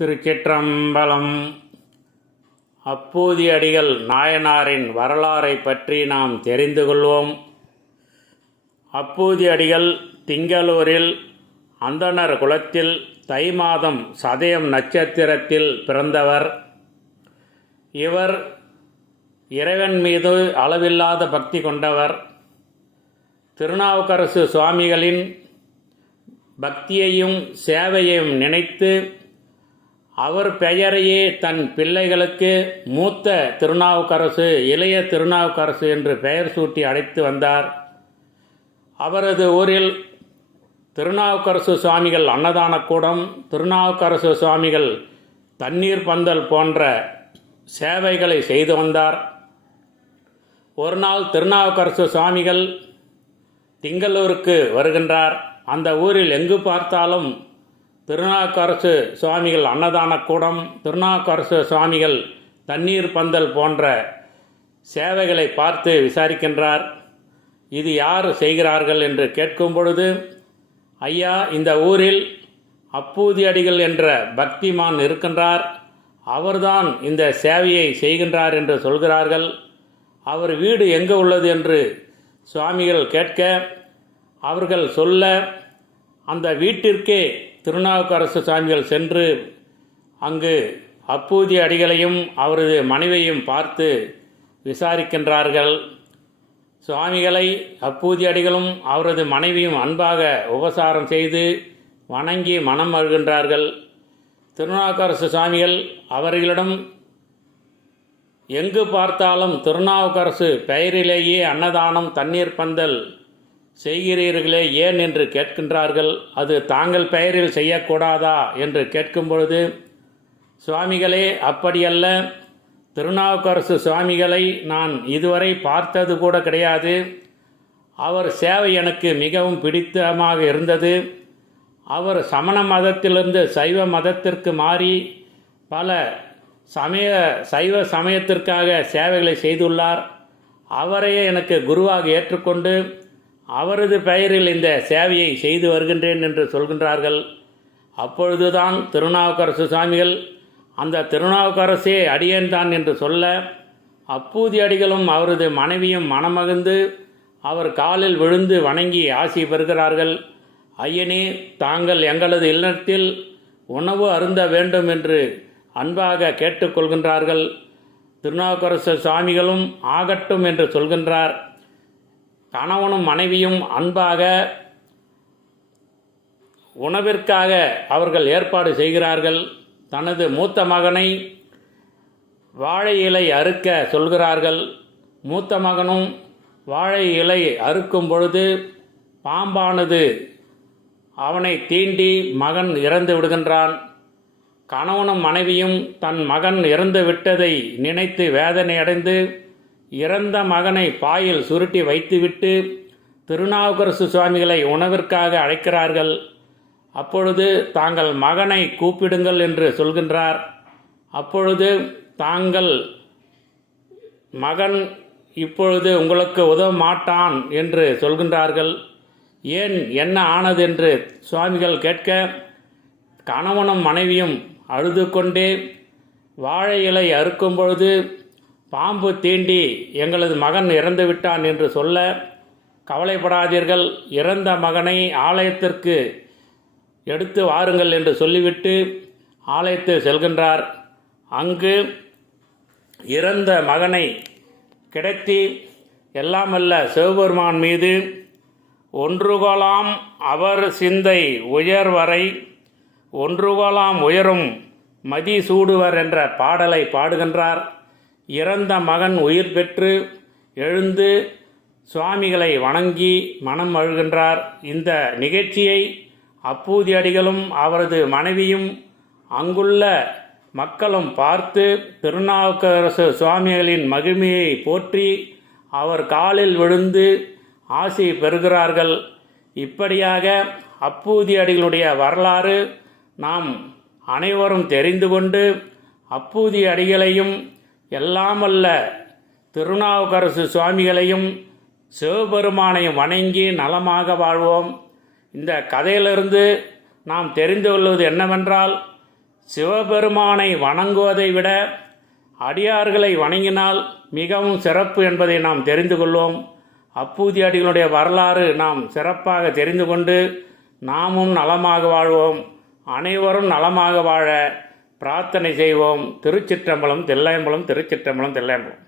திருச்சிற்றம்பலம். அப்பூதி அடிகள் நாயனாரின் வரலாறை பற்றி நாம் தெரிந்து கொள்வோம். அப்பூதி அடிகள் திங்களூரில் அந்தணர் குலத்தில் தை மாதம் சதயம் நட்சத்திரத்தில் பிறந்தவர். இவர் இறைவன் மீது அளவில்லாத பக்தி கொண்டவர். திருநாவுக்கரசு சுவாமிகளின் பக்தியையும் சேவையையும் நினைத்து அவர் பெயரையே தன் பிள்ளைகளுக்கு மூத்த திருநாவுக்கரசு இளைய திருநாவுக்கரசு என்று பெயர் சூட்டி அழைத்து வந்தார். அவரது ஊரில் திருநாவுக்கரசு சுவாமிகள் அன்னதானக்கூடம் திருநாவுக்கரசு சுவாமிகள் தண்ணீர் பந்தல் போன்ற சேவைகளை செய்து வந்தார். ஒரு நாள் திருநாவுக்கரசு சுவாமிகள் திங்களூருக்கு வருகின்றார். அந்த ஊரில் எங்கு பார்த்தாலும் திருநாக்கரசு சுவாமிகள் அன்னதான கூடம் திருநாக்கரசு சுவாமிகள் தண்ணீர் பந்தல் போன்ற சேவைகளை பார்த்து விசாரிக்கின்றார். இது யார் செய்கிறார்கள் என்று கேட்கும் பொழுது ஐயா இந்த ஊரில் அப்பூதி அடிகள் என்ற பக்திமான் இருக்கின்றார். அவர்தான் இந்த சேவையை செய்கின்றார் என்று சொல்கிறார்கள். அவர் வீடு எங்கு உள்ளது என்று சுவாமிகள் கேட்க அவர்கள் சொல்ல அந்த வீட்டிற்கே திருநாவுக்கரசு சாமிகள் சென்று அங்கு அப்பூதி அடிகளையும் அவரது மனைவியையும் பார்த்து விசாரிக்கின்றார்கள். சுவாமிகளை அப்பூதி அடிகளும் அவரது மனைவியும் அன்பாக உபசாரம் செய்து வணங்கி மனம் அழுகின்றார்கள் திருநாவுக்கரசு சுவாமிகள் அவர்களிடம் எங்கு பார்த்தாலும் திருநாவுக்கரசு பெயரிலேயே அன்னதானம் தண்ணீர் பந்தல் செய்கிறீர்களே ஏன் என்று கேட்கின்றார்கள். அது தாங்கள் பெயரில் செய்யக்கூடாதா என்று கேட்கும் பொழுது சுவாமிகளே அப்படியல்ல. திருநாவுக்கரசு சுவாமிகளை நான் இதுவரை பார்த்தது கூட கிடையாது. அவர் சேவை எனக்கு மிகவும் பிடித்தமாக இருந்தது. அவர் சமண மதத்திலிருந்து சைவ மதத்திற்கு மாறி பல சமய சைவ சமயத்திற்காக சேவைகளை செய்துள்ளார். அவரையே எனக்கு குருவாக ஏற்றுக்கொண்டு அவரது பெயரில் இந்த சேவையை செய்து வருகின்றேன் என்று சொல்கின்றார்கள். அப்பொழுதுதான் திருநாவுக்கரசு சுவாமிகள் அந்த திருநாவுக்கரசே அடியேன்தான் என்று சொல்ல அப்பூதி அடிகளும் அவரது மனைவியும் மனமகிழ்ந்து அவர் காலில் விழுந்து வணங்கி ஆசி பெறுகிறார்கள். ஐயனே தாங்கள் எங்களது இல்லத்தில் உணவு அருந்த வேண்டும் என்று அன்பாக கேட்டுக்கொள்கின்றார்கள். திருநாவுக்கரசு சுவாமிகளும் ஆகட்டும் என்று சொல்கின்றார். கணவனும் மனைவியும் அன்பாக உணவிற்காக அவர்கள் ஏற்பாடு செய்கிறார்கள். தனது மூத்த மகனை வாழை இலை அறுக்க சொல்கிறார்கள். மூத்த மகனும் வாழை இலை அறுக்கும் பொழுது பாம்பானது அவனை தீண்டி மகன் இறந்து விடுகின்றான். கணவனும் மனைவியும் தன் மகன் இறந்து விட்டதை நினைத்து வேதனையடைந்து இறந்த மகனை பாயில் சுருட்டி வைத்துவிட்டு திருநாவுக்கரசு சுவாமிகளை உணவிற்காக அழைக்கிறார்கள். அப்பொழுது தாங்கள் மகனை கூப்பிடுங்கள் என்று சொல்கின்றார். அப்பொழுது தாங்கள் மகன் இப்பொழுது உங்களுக்கு உதவ மாட்டான் என்று சொல்கின்றார்கள். ஏன் என்ன ஆனது? என்று சுவாமிகள் கேட்க கணவனும் மனைவியும் அழுது கொண்டே வாழை இலை அறுக்கும் பொழுது பாம்பு தீண்டி எங்களது மகன் இறந்து விட்டான் என்று சொல்ல கவலைப்படாதீர்கள். இறந்த மகனை ஆலயத்திற்கு எடுத்து வாருங்கள் என்று சொல்லிவிட்டு ஆலயத்து செல்கின்றார். அங்கு இறந்த மகனை கிடைத்தி எல்லாமல்ல சிவபெருமான் மீது ஒன்றுகோலாம் அவர் சிந்தை உயர்வரை ஒன்றுகோலாம் உயரும் மதி சூடுவர் என்ற பாடலை பாடுகின்றார். இறந்த மகன் உயிர் பெற்று எழுந்து சுவாமிகளை வணங்கி மனம் அழுகின்றார் இந்த நிகழ்ச்சியை அப்பூதி அடிகளும் அவரது மனைவியும் அங்குள்ள மக்களும் பார்த்து திருநாவுக்கரசு சுவாமிகளின் மகிமையை போற்றி அவர் காலில் விழுந்து ஆசி பெறுகிறார்கள். இப்படியாக அப்பூதி அடிகளுடைய வரலாறு நாம் அனைவரும் தெரிந்து கொண்டு அப்பூதி அடிகளையும் எல்லாமல்ல திருநாவுக்கரசு சுவாமிகளையும் சிவபெருமானையும் வணங்கி நலமாக வாழ்வோம். இந்த கதையிலிருந்து நாம் தெரிந்து கொள்வது என்னவென்றால் சிவபெருமானை வணங்குவதை விட அடியார்களை வணங்கினால் மிகவும் சிறப்பு என்பதை நாம் தெரிந்து கொள்வோம். அப்பூதி அடிகளுடைய வரலாறு நாம் சிறப்பாக தெரிந்து கொண்டு நாமும் நலமாக வாழ்வோம். அனைவரும் நலமாக வாழ பிரார்த்தனை செய்வோம். திருச்சிற்றம்பலம் தில்லையம்பலம் திருச்சிற்றம்பலம் தில்லையம்பலம்.